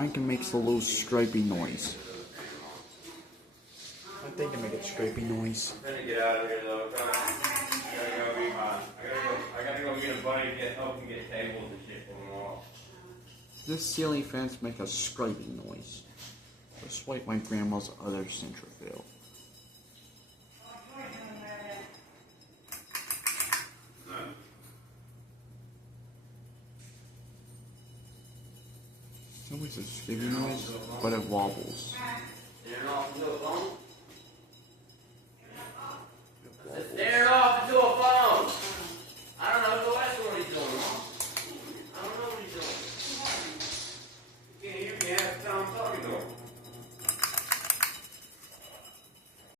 Mine makes a little scrapey noise. I think it makes a scrapey noise. I'm gonna get out of here though. I gotta go get a buddy to help me get tables and shit for tomorrow. This silly fence makes a scraping noise. Just like my grandma's other Centreville. It makes a scraping noise, but it wobbles.